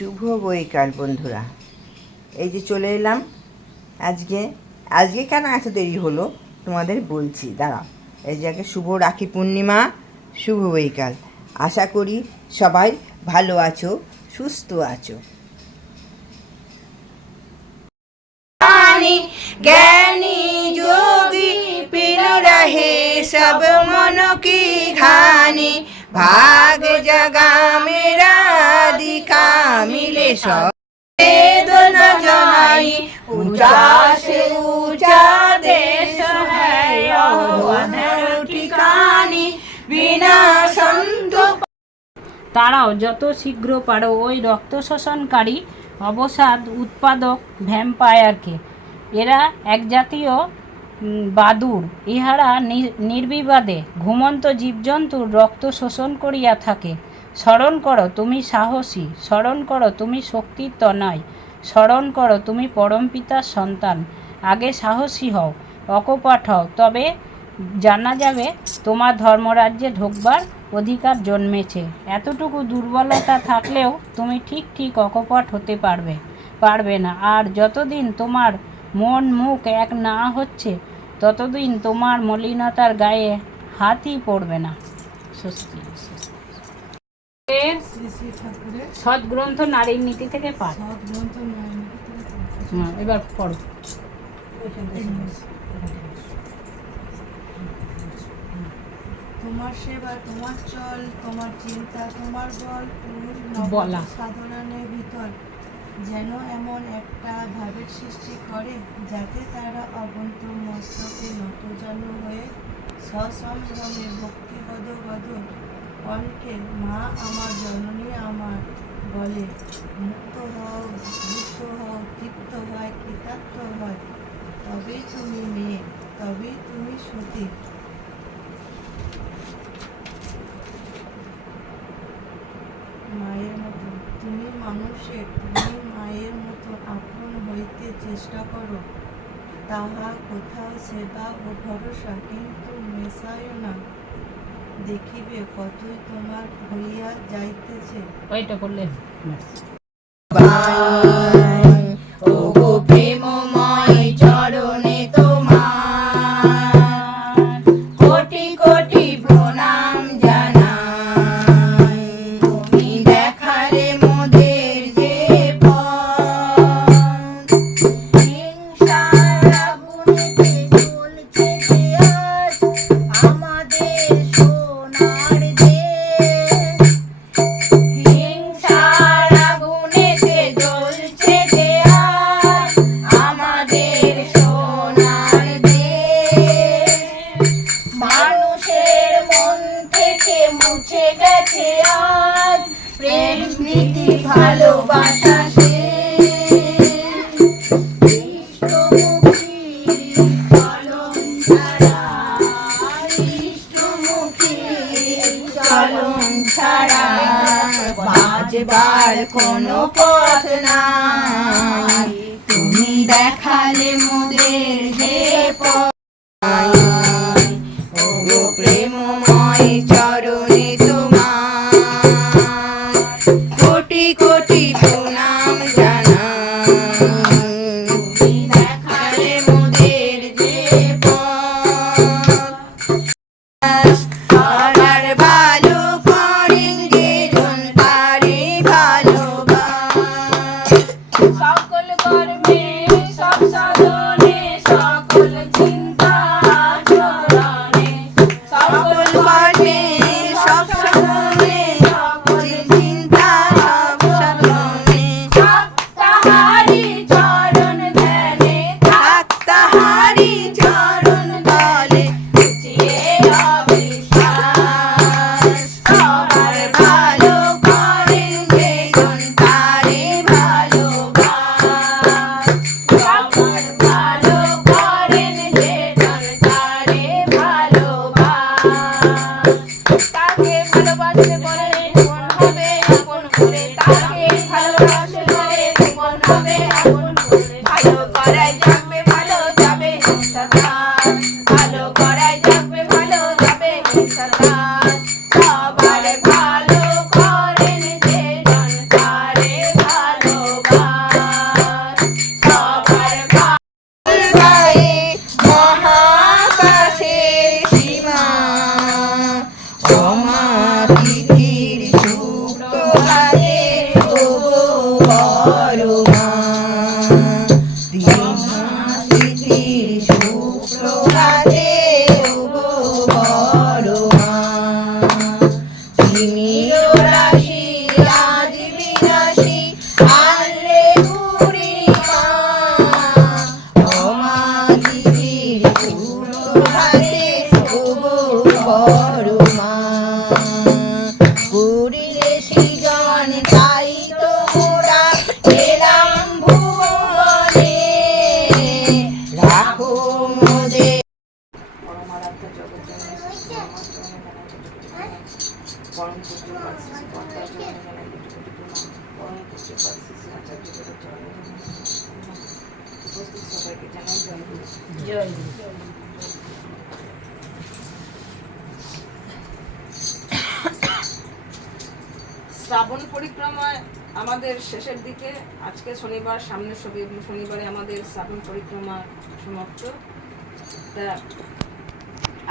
শুভ বৈকাল, বন্ধুরা। এই যে চলে এলাম। আজকে আজকে কেন এত দেরি হলো? তোমাদের বলছি, দাঁড়াও। এই যে আগে শুভ রাখি পূর্ণিমা, শুভ বৈকাল। আশা করি সবাই ভালো আছো, সুস্থ আছো। জ্ঞানী যোগী সব মন কি ঘানি। ভাগ জগা উচা দেশ বিনা সন্ত। তারাও যত শীঘ্র পারো ওই রক্ত শোষণকারী অবসাদ উৎপাদক ভ্যাম্পায়ারকে। এরা এক জাতীয় বাদুর ইহারা নির্বিবাদে ঘুমন্ত জীবজন্তুর রক্ত শোষণ করিয়া থাকে। স্মরণ করো তুমি সাহসী, স্মরণ করো তুমি শক্তির তনয়, স্মরণ করো তুমি পরমপিতার সন্তান। আগে সাহসী হও, অকপট হও, তবে জানা যাবে তোমার ধর্মরাজ্যে ঢোকবার অধিকার জন্মেছে। এতটুকু দুর্বলতা থাকলেও তুমি ঠিক ঠিক অকপট হতে পারবে পারবে না। আর যতদিন তোমার মন মুখ এক না হচ্ছে, ততদিন তোমার মলিনতার গায়ে হাতই পড়বে না। স্বস্তি। সৎগ্রন্থ নারীর নীতি থেকে পাঠ। হ্যাঁ, এবার পড়ো। তোমার সেবা তোমার চল তোমার চিন্তা তোমার বল পুরুষ বলা। সাধনানের ভিতর যেন এমন একটা ভাবের সৃষ্টি করে যাতে তারা অবন্ত মস্তকে নতজানু হয়ে সসম্ভ্রমে ভক্তিগদ গদ কণ্ঠে মা আমার জননী আমার বলে, মুক্ত হও মুক্ত হও, তৃপ্ত হয়, কৃতার্থ হয়, তবেই তুমি মেয়ে, তবেই তুমি সতী। মায়ের মতো, তুমি মানুষের, তুমি মায়ের মতো আপন হইতে চেষ্টা করো তাহা কোথাও সেবা ও ভরসা কিন্তু মেশায় না। দেখিবে কতই তোমার হইয়া যাইতেছে। ওইটা করলে ভালোবাসা চলন 不负如 আজকে শনিবার সামনের ছবি শনিবারে আমাদের শ্রাবণ পরিক্রমা সমাপ্ত। তা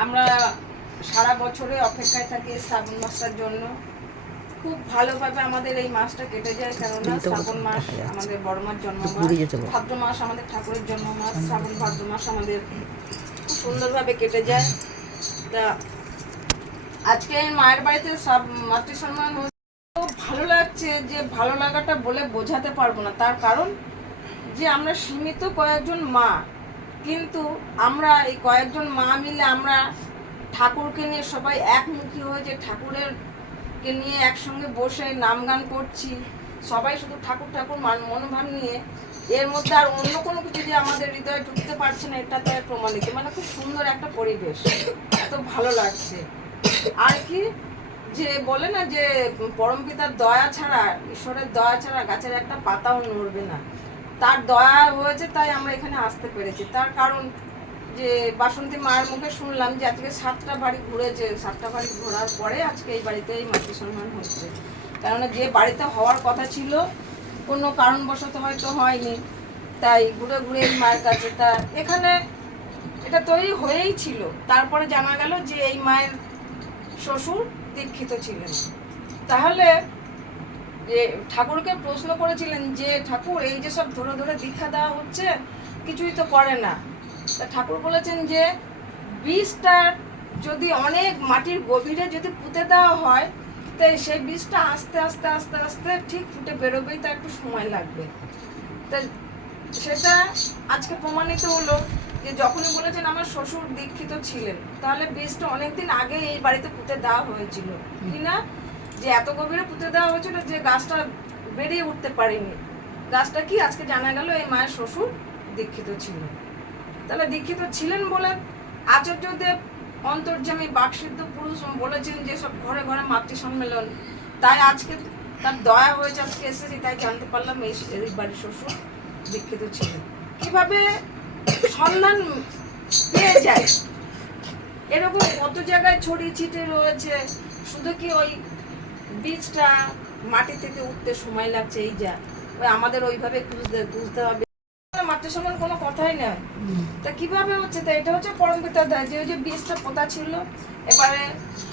আমরা সারা বছরে অপেক্ষায় থাকি শ্রাবণ মাসটার জন্য। খুব ভালোভাবে আমাদের এই মাসটা কেটে যায় কেননা শ্রাবণ মাস আমাদের বড় মাস জন্ম মাস। ভাদ্র মাস আমাদের ঠাকুরের জন্ম মাস শ্রাবণ ভাদ্র মাস আমাদের খুব সুন্দরভাবে কেটে যায়। তা আজকে মায়ের বাড়িতে সব মাতৃ সম্মান হচ্ছে তো ভালো লাগছে যে ভালো লাগাটা বলে বোঝাতে পারব না। তার কারণ যে আমরা সীমিত কয়েকজন মা, কিন্তু আমরা এই কয়েকজন মা মিলে আমরা ঠাকুরকে নিয়ে সবাই একমুখী হয়ে যে ঠাকুরের কে নিয়ে একসঙ্গে বসে নাম গান করছি, সবাই শুধু ঠাকুর ঠাকুর মান মনোভাব নিয়ে, এর মধ্যে আর অন্য কোনো কিছু যে আমাদের হৃদয়ে ঢুকতে পারছে না, এটা তো প্রমাণিত। মানে খুব সুন্দর একটা পরিবেশ, এত ভালো লাগছে। আর কি যে বলে না যে পরম পিতার দয়া ছাড়া, ঈশ্বরের দয়া ছাড়া গাছের একটা পাতাও নড়বে না। তার দয়া হয়েছে, তাই আমরা এখানে আসতে পেরেছি। তার কারণ যে বাসন্তী মায়ের মুখে শুনলাম যে আজকে সাতটা বাড়ি ঘুরেছে। সাতটা বাড়ি ঘোরার পরে আজকে এই বাড়িতে এই মাতৃ সম্মান হচ্ছে। কেননা যে বাড়িতে হওয়ার কথা ছিল, কোনো কারণবশত হয়তো হয়নি। তাই ঘুরে ঘুরে এই মায়ের কাছে তা এখানে এটা তৈরি হয়েই ছিল। তারপরে জানা গেল যে এই মায়ের শ্বশুর দীক্ষিত ছিলেন। তাহলে যে ঠাকুরকে প্রশ্ন করেছিলেন যে, ঠাকুর, এই যে সব ধরে ধরে দীক্ষা দেওয়া হচ্ছে, কিছুই তো করে না। তা ঠাকুর বলেছেন যে, বীজটা যদি অনেক মাটির গভীরে যদি পুঁতে দেওয়া হয়, তো সেই বীজটা আস্তে আস্তে আস্তে আস্তে ঠিক ফুটে বেরোবেই, তা একটু সময় লাগবে। তা সেটা আজকে প্রমাণিত হলো। যে যখনই বলেছেন আমার শ্বশুর দীক্ষিত ছিলেন তাহলে বীজটা অনেকদিন আগে এই বাড়িতে পুঁতে দেওয়া হয়েছিল। কি না যে এত গভীরে পুঁতে দেওয়া হয়েছিল যে গাছটা বেরিয়ে উঠতে পারেনি। গাছটা কি? আজকে জানা গেল এই মায়ের শ্বশুর দীক্ষিত ছিলেন। তাহলে দীক্ষিত ছিলেন বলে আচার্যদেব অন্তর্যামী বাকসিদ্ধ পুরুষ বলেছেন যে সব ঘরে ঘরে মাতৃ সম্মেলন তাই আজকে তার দয়া হয়েছে আজকে এসেছি তাই জানতে পারলাম এই এই বাড়ির শ্বশুর দীক্ষিত ছিলেন। কীভাবে সন্ধান পেয়ে যায়। এরকম কত জায়গায় ছড়িয়ে ছিটে রয়েছে। শুধু কি ওই বীজটা মাটি থেকে উঠতে সময় লাগছে? এই যা। ওই আমাদের ওইভাবে খুঁজতে খুঁজতে হবে। সমান কোনো কথাই নয় তা কীভাবে হচ্ছে? তা এটা হচ্ছে পরম পিতার দায়। যে ওই যে বীজটা পোতা ছিল, এবারে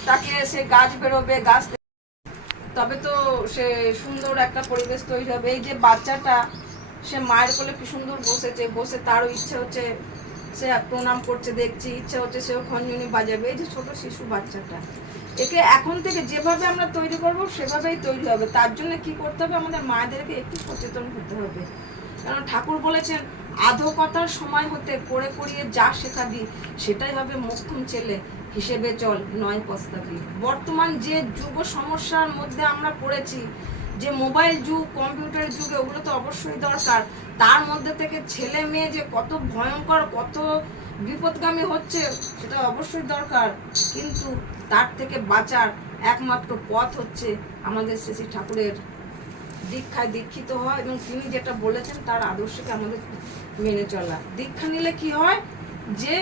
তাকে সে গাছ বেরোবে, গাছ তবে তো সে সুন্দর একটা পরিবেশ তৈরি হবে। এই যে বাচ্চাটা সে মায়ের কোলে কি সুন্দর বসেছে, বসে তারও ইচ্ছে হচ্ছে সে প্রণাম করছে, দেখছি, ইচ্ছে হচ্ছে সেও খঞ্জনি বাজাবে। এই যে ছোট শিশু বাচ্চাটা, একে এখন থেকে যেভাবে আমরা তৈরি করব, সেভাবেই তৈরি হবে। তার জন্য কি করতে হবে? আমাদের মায়েদেরকে একটু সচেতন হতে হবে। কারণ ঠাকুর বলেছেন, আধকতার সময় হতে করে করিয়ে যা শেখাবি সেটাই হবে মোক্ষম ছেলে। হিসেবে চল, নয় পস্তাবি। বর্তমান যে যুব সমস্যার মধ্যে আমরা পড়েছি যে মোবাইল যুগ কম্পিউটার যুগ ওগুলো তো অবশ্যই দরকার। তার মধ্যে থেকে ছেলে মেয়ে যে কত ভয়ঙ্কর, কত বিপদগামী হচ্ছে, সেটা অবশ্যই দরকার। কিন্তু তার থেকে বাঁচার একমাত্র পথ হচ্ছে আমাদের শ্রী শ্রী ঠাকুরের দীক্ষায় দীক্ষিত হয় এবং তিনি যেটা বলেছেন, তার আদর্শকে আমাদের মেনে চলা। দীক্ষা নিলে কি হয়? যে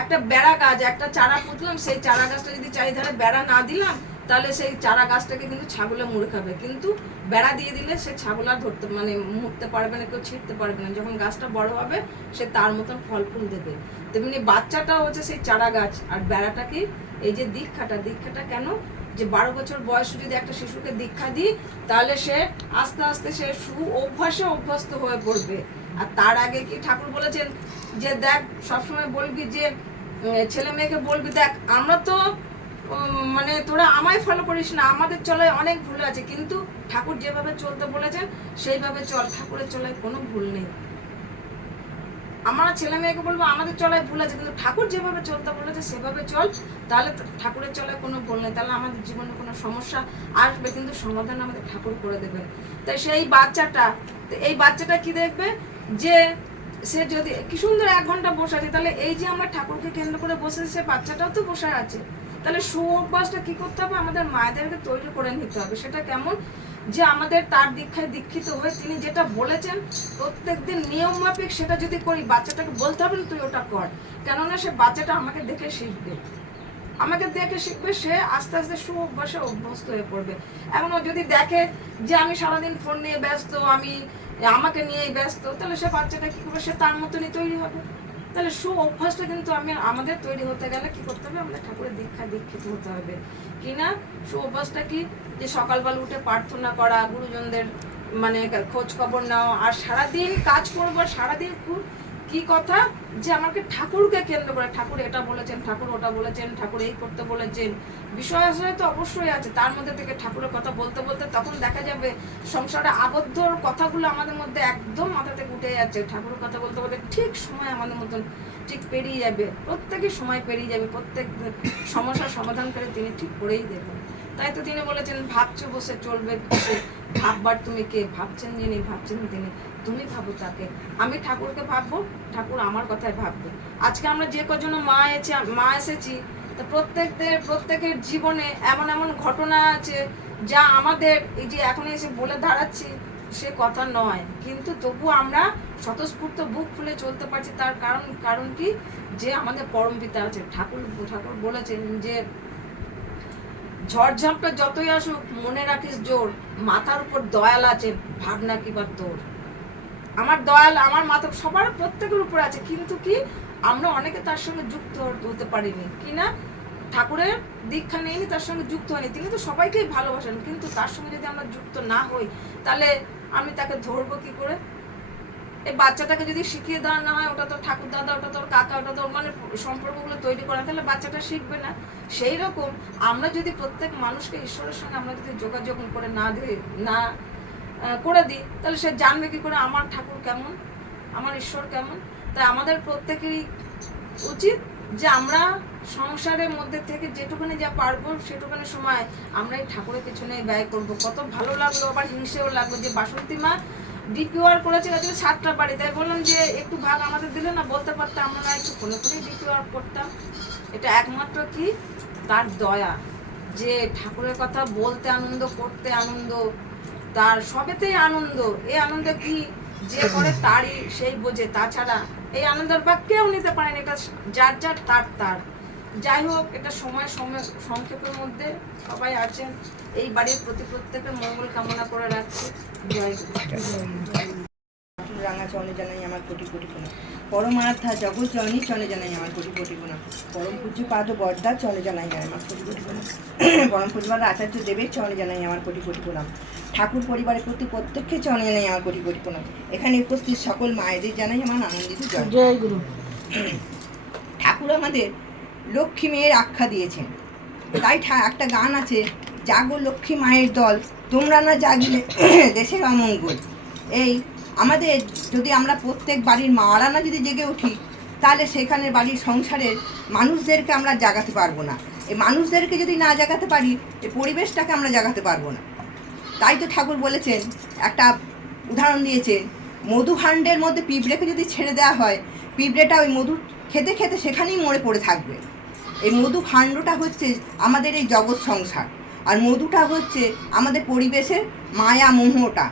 একটা বেড়া গাছ, একটা চারা পুঁতলাম, সেই চারা গাছটা যদি চারিধারে বেড়া না দিলাম তাহলে সেই চারা গাছটাকে কিন্তু ছাগলে মুড়ে খাবে কিন্তু বেড়া দিয়ে দিলে সে ছাগল আর ধরতে মানে মুড়তে পারবে না, কেউ ছিঁড়তে পারবে না। যখন গাছটা বড় হবে, সে তার মতন ফল ফুল দেবে। তেমনি বাচ্চাটা হচ্ছে সেই চারা গাছ। আর বেড়াটা কি? এই যে দীক্ষাটা। দীক্ষাটা কেন? যে বারো বছর বয়সে যদি একটা শিশুকে দীক্ষা দিই, তাহলে সে আস্তে আস্তে সে সু অভ্যাসে অভ্যস্ত হয়ে পড়বে। আর তার আগে কি ঠাকুর বলেছেন যে, দেখ, সবসময় বলবি যে ছেলে মেয়েকে বলবি, দেখ, আমরা তো মানে তোরা আমায় ফলো করিস না, আমাদের চলায় অনেক ভুল আছে, কিন্তু ঠাকুর যেভাবে চলতে বলেছেন, সেইভাবে চল, ঠাকুরের চলায় কোনো ভুল নেই। আমরা ছেলে মেয়েকে বলব, আমাদের চলায় ভুল আছে, কিন্তু ঠাকুর যেভাবে চলতে বলেছে, সেভাবে চল, তাহলে ঠাকুরের চলায় কোনো ভুল নেই, তাহলে আমাদের জীবনে কোনো সমস্যা আসবে, কিন্তু সমাধান আমাদের ঠাকুর করে দেবেন। তাই সেই বাচ্চাটা এই বাচ্চাটা কি দেখবে? যে সে যদি, কি সুন্দর এক ঘণ্টা বসে আছে, তাহলে এই যে আমরা ঠাকুরকে কেন্দ্র করে বসে সে বাচ্চাটাও তো বসে আছে। তাহলে সু অভ্যাসটা কি করতে হবে? আমাদের মায়েদেরকে তৈরি করে নিতে হবে। সেটা কেমন? যে আমাদের তার দীক্ষায় দীক্ষিত হয়ে তিনি যেটা বলেছেন, প্রত্যেকদিন নিয়ম মাফিক সেটা যদি করি, বাচ্চাটাকে বলতে হবে না তুই ওটা কর। কেননা সে বাচ্চাটা আমাকে দেখে শিখবে। আমাকে দেখে শিখবে, সে আস্তে আস্তে সু অভ্যাসে অভ্যস্ত হয়ে পড়বে। এখন ও যদি দেখে যে আমি সারাদিন ফোন নিয়ে ব্যস্ত, আমি আমাকে নিয়েই ব্যস্ত, তাহলে সে বাচ্চাটা কি করবে? সে তার মতনই তৈরি হবে। তাহলে সু অভ্যাসটা কিন্তু আমি আমাদের তৈরি হতে গেলে কি করতে হবে? আমাদের ঠাকুরের দীক্ষা দীক্ষিত হতে হবে। কিনা সু অভ্যাসটা কি? যে সকালবেলা উঠে প্রার্থনা করা, গুরুজনদের মানে খোঁজ খবর নেওয়া, আর সারাদিন কাজ করব, সারাদিন খুব কি কথা? যে আমাকে ঠাকুরকে কেন্দ্র করে, ঠাকুর এটা বলেছেন, ঠাকুর ওটা বলেছেন, ঠাকুর এই করতে বলেছেন। বিষয় আশয় তো অবশ্যই আছে। তার মধ্যে থেকে ঠাকুরের কথা বলতে বলতে তখন দেখা যাবে সংসারে আবদ্ধ কথাগুলো আমাদের মধ্যে একদম মাথা থেকে উঠে যাচ্ছে। ঠাকুরের কথা বলতে বলতে ঠিক সময় আমাদের মতন ঠিক পেরিয়ে যাবে। প্রত্যেকই সময় পেরিয়ে যাবে। প্রত্যেক সমস্যার সমাধান করে তিনি ঠিক করেই দেবেন। তাই তো তিনি বলেছেন, ভাবছ বসে, চলবে ভাববার তুমি কে? ভাবছেন যিনি, ভাবছেন তিনি। তুমি ভাবো তাকে। আমি ঠাকুরকে ভাববো, ঠাকুর আমার কথায় ভাববে। আজকে আমরা যে কজন মা এসে, মা এসেছি, তো প্রত্যেকদের, প্রত্যেকের জীবনে এমন এমন ঘটনা আছে যা আমাদের এই যে এখন এসে বলে দাঁড়াচ্ছি, সে কথা নয়। কিন্তু তবু আমরা স্বতঃস্ফূর্ত বুক খুলে চলতে পারছি। তার কারণ কারণ কি? যে আমাদের পরম পিতা আছে ঠাকুর ঠাকুর বলেছেন যে, ঝড়ঝাপটা যতই আসুক, মনে রাখিস জোর, মাথার উপর দয়াল আছে, ভাবনা কি বা তোর? আমার দয়াল, আমার মাথা, সবার প্রত্যেকের উপর আছে। কিন্তু কি, আমরা অনেকে তার সঙ্গে যুক্ত হতে পারিনি। কি না? ঠাকুরের দীক্ষা নেইনি, তার সঙ্গে যুক্ত হয়নি। তিনি তো সবাইকেই ভালোবাসেন, কিন্তু তার সঙ্গে যদি আমরা যুক্ত না হই, তাহলে আমি তাকে ধরবো কি করে? এই বাচ্চাটাকে যদি শিখিয়ে দেওয়া না হয়, ওটা তো ঠাকুর দাদা, ওটা তোর কাকা, ওটা তোর মানে সম্পর্কগুলো তৈরি করা, তাহলে বাচ্চাটা শিখবে না। সেই রকম আমরা যদি প্রত্যেক মানুষকে ঈশ্বরের সঙ্গে আমরা যদি যোগাযোগ করে না না করে দিই, তাহলে সে জানবে কি করে আমার ঠাকুর কেমন, আমার ঈশ্বর কেমন। তাই আমাদের প্রত্যেকেরই উচিত যে আমরা সংসারের মধ্যে থেকে যেটুকুনি যা পারব, সেটুকুনি সময় আমরা এই ঠাকুরের পিছনে ব্যয় করব। কত ভালো লাগল, আবার হিংসেও লাগল যে বাসন্তী মা ডিপিওয়ার করেছিল আজকে সাতটা বাড়ি। তাই বললাম যে একটু ভাগ আমাদের দিলে না, বলতে পারতাম আমরা না, একটু ফোনে ফোনে ডিপিওয়ার করতাম। এটা একমাত্র কি? তার দয়া। যে ঠাকুরের কথা বলতে আনন্দ, করতে আনন্দ তার সবেতেই আনন্দ। এই আনন্দ কি যে করে তারই সেই বোঝে। তাছাড়া এই আনন্দের ভাগ কেউ নিতে পারেন, এটা যার যার তার তার। যাই হোক, এটা সময় সময় সংক্ষেপের মধ্যে সবাই আছেন। এই বাড়ির প্রতি প্রত্যেকের মঙ্গল কামনা করে রাখছি। জয়। রাঙা চলে জানাই আমার কোটি কোটি গুণা। পরমার্থা জগৎ জননী চলে জানাই আমার কোটি কোটি গুণা। পরম পূজ্য পাদ বর্দা চলে জানাই আমার কোটি কোটি গুণা। পরম পূজ্যপাদ আচার্য দেবের চলে জানাই আমার কোটি কোটি গুণা। ঠাকুর পরিবারের প্রতি প্রত্যেককে চলে জানাই আমার কোটি কোটি গুণা। এখানে উপস্থিত সকল মায়েদের জানাই আমার আনন্দিত জয় গুরু। ঠাকুর আমাদের লক্ষ্মী মেয়ের আখ্যা দিয়েছেন। তাই ঠা- একটা গান আছে জাগো লক্ষ্মী মায়ের দল তোমরা না জাগলে দেশের অমঙ্গল। এই আমাদের যদি আমরা প্রত্যেক বাড়ির মারা না যদি জেগে উঠি, তাহলে সেখানে বাড়ির সংসারের মানুষদেরকে আমরা জাগাতে পারব না। এই মানুষদেরকে যদি না জাগাতে পারি, এই পরিবেশটাকে আমরা জাগাতে পারব না। তাই তো ঠাকুর বলেছেন, একটা উদাহরণ দিয়েছেন মধু ভাণ্ডের মধ্যে পিঁপড়েকে যদি ছেড়ে দেওয়া হয়, পিঁপড়েটা ওই মধু খেতে খেতে সেখানেই মরে পড়ে থাকবে। এই মধু ভাণ্ডটা হচ্ছে আমাদের এই জগৎ সংসার, আর মধুটা হচ্ছে আমাদের পরিবেশের মায়া মোহটা।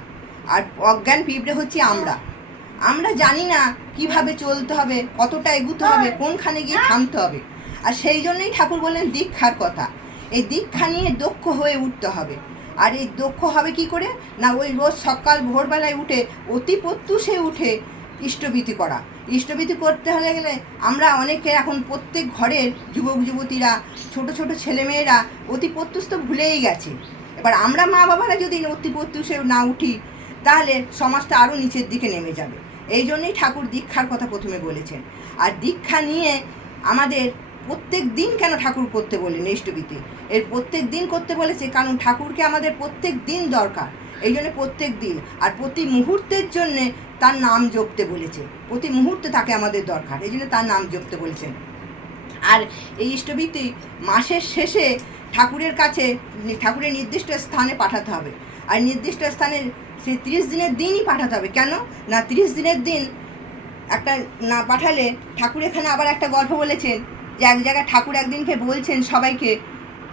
আর অজ্ঞান পিঁপড়ে হচ্ছে আমরা। আমরা জানি না কীভাবে চলতে হবে কতটা এগুতে হবে কোনখানে গিয়ে থামতে হবে। আর সেই জন্যই ঠাকুর বললেন দীক্ষার কথা। এই দীক্ষা নিয়ে দক্ষ হয়ে উঠতে হবে। আর এই দক্ষ হবে কি করে? না ওই রোজ সকাল ভোরবেলায় উঠে অতি প্রত্যুষে উঠে ইষ্টভীতি করা। ইষ্টভীতি করতে হলে গেলে আমরা অনেকে এখন প্রত্যেক ঘরের যুবক যুবতীরা ছোট ছোট ছেলেমেয়েরা অতি প্রত্যুষ তো ভুলেই গেছে। এবার আমরা মা বাবারা যদি অতি প্রত্যুষে না উঠি তাহলে সমাজটা আরও নিচের দিকে নেমে যাবে। এই জন্যই ঠাকুর দীক্ষার কথা প্রথমে বলেছেন। আর দীক্ষা নিয়ে আমাদের প্রত্যেক দিন কেন ঠাকুর করতে বললেন ইষ্টভীতি এর প্রত্যেক দিন করতে বলেছে কারণ ঠাকুরকে আমাদের প্রত্যেক দিন দরকার। এই জন্য প্রত্যেক দিন। আর প্রতি মুহূর্তের জন্যে তার নাম জপতে বলেছে। প্রতি মুহূর্তে তাকে আমাদের দরকার। এই জন্য তার নাম জপতে বলেছেন। আর এই ইষ্টভীতি মাসের শেষে ঠাকুরের কাছে ঠাকুরের নির্দিষ্ট স্থানে পাঠাতে হবে। আর নির্দিষ্ট স্থানে সেই তিরিশ দিনের দিনই পাঠাতে হবে। কেন? না, তিরিশ দিনের দিন একটা না পাঠালে ঠাকুর এখানে আবার একটা গল্প বলেছেন যে এক জায়গায় ঠাকুর একদিনকে বলছেন সবাইকে,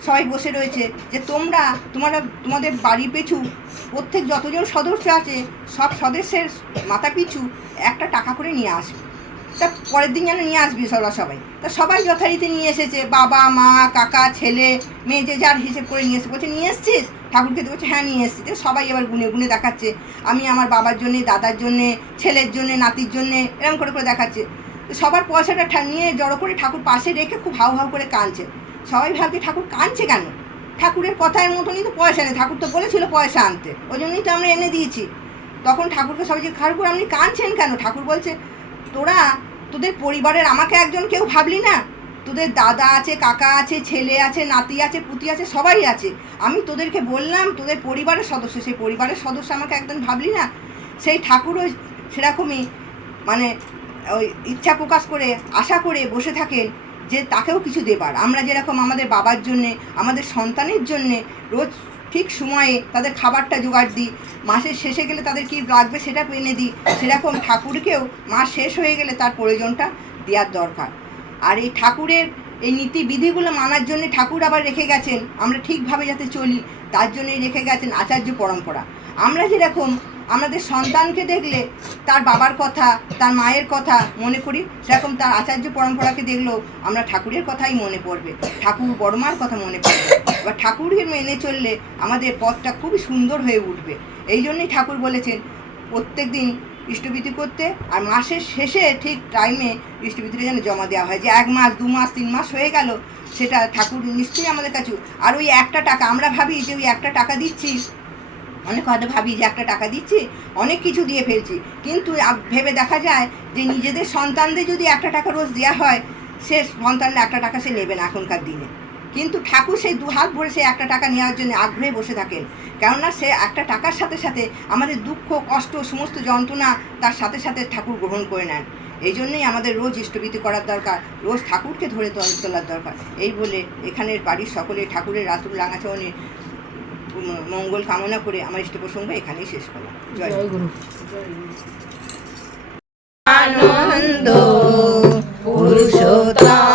সবাই বসে রয়েছে যে তোমরা তোমরা তোমাদের বাড়ি পিছু, প্রত্যেক যতজন সদস্য আছে, সব সদস্যের মাথা পিছু একটা টাকা করে নিয়ে আসবে। তা পরের দিন যেন নিয়ে আসবি সবা সবাই। তা সবাই যথারীতি নিয়ে এসেছে, বাবা, মা, কাকা, ছেলে, মেয়ে, যে যার হিসেব করে নিয়ে এসে বলছে, নিয়ে এসছিস? ঠাকুরকে তো বলছে হ্যাঁ নিয়ে এসছি। সবাই এবার গুনে গুনে দেখাচ্ছে। আমি আমার বাবার জন্যে, দাদার জন্যে, ছেলের জন্যে, নাতির জন্যে এরকম করে করে দেখাচ্ছে। তো সবার পয়সাটা নিয়ে জড়ো করে ঠাকুর পাশে রেখে খুব হাউ হাউ করে কাঁদছে। সবাই ভাবছে, ঠাকুর কাঁদছে কেন? ঠাকুরের কথার মতনই তো পয়সা নেই। ঠাকুর তো বলেছিল পয়সা আনতে। ওই জন্যই তো আমরা এনে দিয়েছি। তখন ঠাকুরকে সবাই যে ঠাকুর আপনি কাঁদছেন কেন? ঠাকুর বলছে তোরা, তোদের পরিবারের আমাকে একজন কেউ ভাবলি না? তোদের দাদা আছে, কাকা আছে, ছেলে আছে, নাতি আছে, পুতি আছে, সবাই আছে। আমি তোদেরকে বললাম, তোদের পরিবারের সদস্য, সেই পরিবারের সদস্য আমাকে একদম ভাবলি না? সেই ঠাকুরও সেরকমই মানে ওই ইচ্ছা প্রকাশ করে, আশা করে বসে থাকেন যে তাকেও কিছু দেবার। আমরা যেরকম আমাদের বাবার জন্যে, আমাদের সন্তানের জন্যে রোজ ঠিক সময়ে তাদের খাবারটা জোগাড় দিই। মাসের শেষে গেলে তাদের কি লাগবে সেটা এনে দিই। সেরকম ঠাকুরকেও মাস শেষ হয়ে গেলে তার প্রয়োজনটা দেওয়ার দরকার। আর এই ঠাকুরের এই নীতিবিধিগুলো মানার জন্য ঠাকুর আবার রেখে গেছেন। আমরা ঠিকভাবে যাতে চলি, তার জন্যই রেখে গেছেন আচার্য পরম্পরা। আমরা যেরকম আমাদের সন্তানকে দেখলে তার বাবার কথা, তার মায়ের কথা মনে করি। সেরকম তার আচার্য পরম্পরাকে দেখলেও আমরা ঠাকুরের কথাই মনে পড়বে। ঠাকুর বড়মার কথা মনে পড়বে। এবার ঠাকুরের মেনে চললে আমাদের পথটা খুবই সুন্দর হয়ে উঠবে। এই জন্যই ঠাকুর বলেছেন, প্রত্যেক দিন ইষ্টবিধি করতে আর মাসের শেষে ঠিক টাইমে ইষ্টবিধিটা যেন জমা দেওয়া হয়। যে এক মাস, দু মাস, তিন মাস হয়ে গেল, সেটা ঠাকুর নিশ্চয়ই আমাদের কাছে, আর ওই একটা টাকা, আমরা ভাবি যে ওই একটা টাকা দিচ্ছি অনেক হয়তো ভাবি যে একটা টাকা দিচ্ছি অনেক কিছু দিয়ে ফেলছি। কিন্তু ভেবে দেখা যায় যে নিজেদের সন্তানদের যদি একটা টাকা রোজ দেওয়া হয় সে সন্তানরা একটা টাকা সে নেবে না এখনকার দিনে। কিন্তু ঠাকুর সেই দু হাত ভরে সে একটা টাকা নেওয়ার জন্য আগ্রহে বসে থাকেন। কেননা সে একটা টাকার সাথে সাথে আমাদের দুঃখ কষ্ট সমস্ত যন্ত্রণা তার সাথে সাথে ঠাকুর গ্রহণ করে নেন। এই জন্যই আমাদের রোজ ইষ্টভীতি করার দরকার রোজ ঠাকুরকে ধরে তোল- তোলার দরকার। এই বলে এখানের বাড়ির সকলে ঠাকুরের রাতুল রাঙাচরণে উম, মঙ্গল কামনা করে আমার ইষ্ট প্রসঙ্গ এখানেই শেষ করলাম। জয় গুরু। আনন্দ পুরুষোত্তম।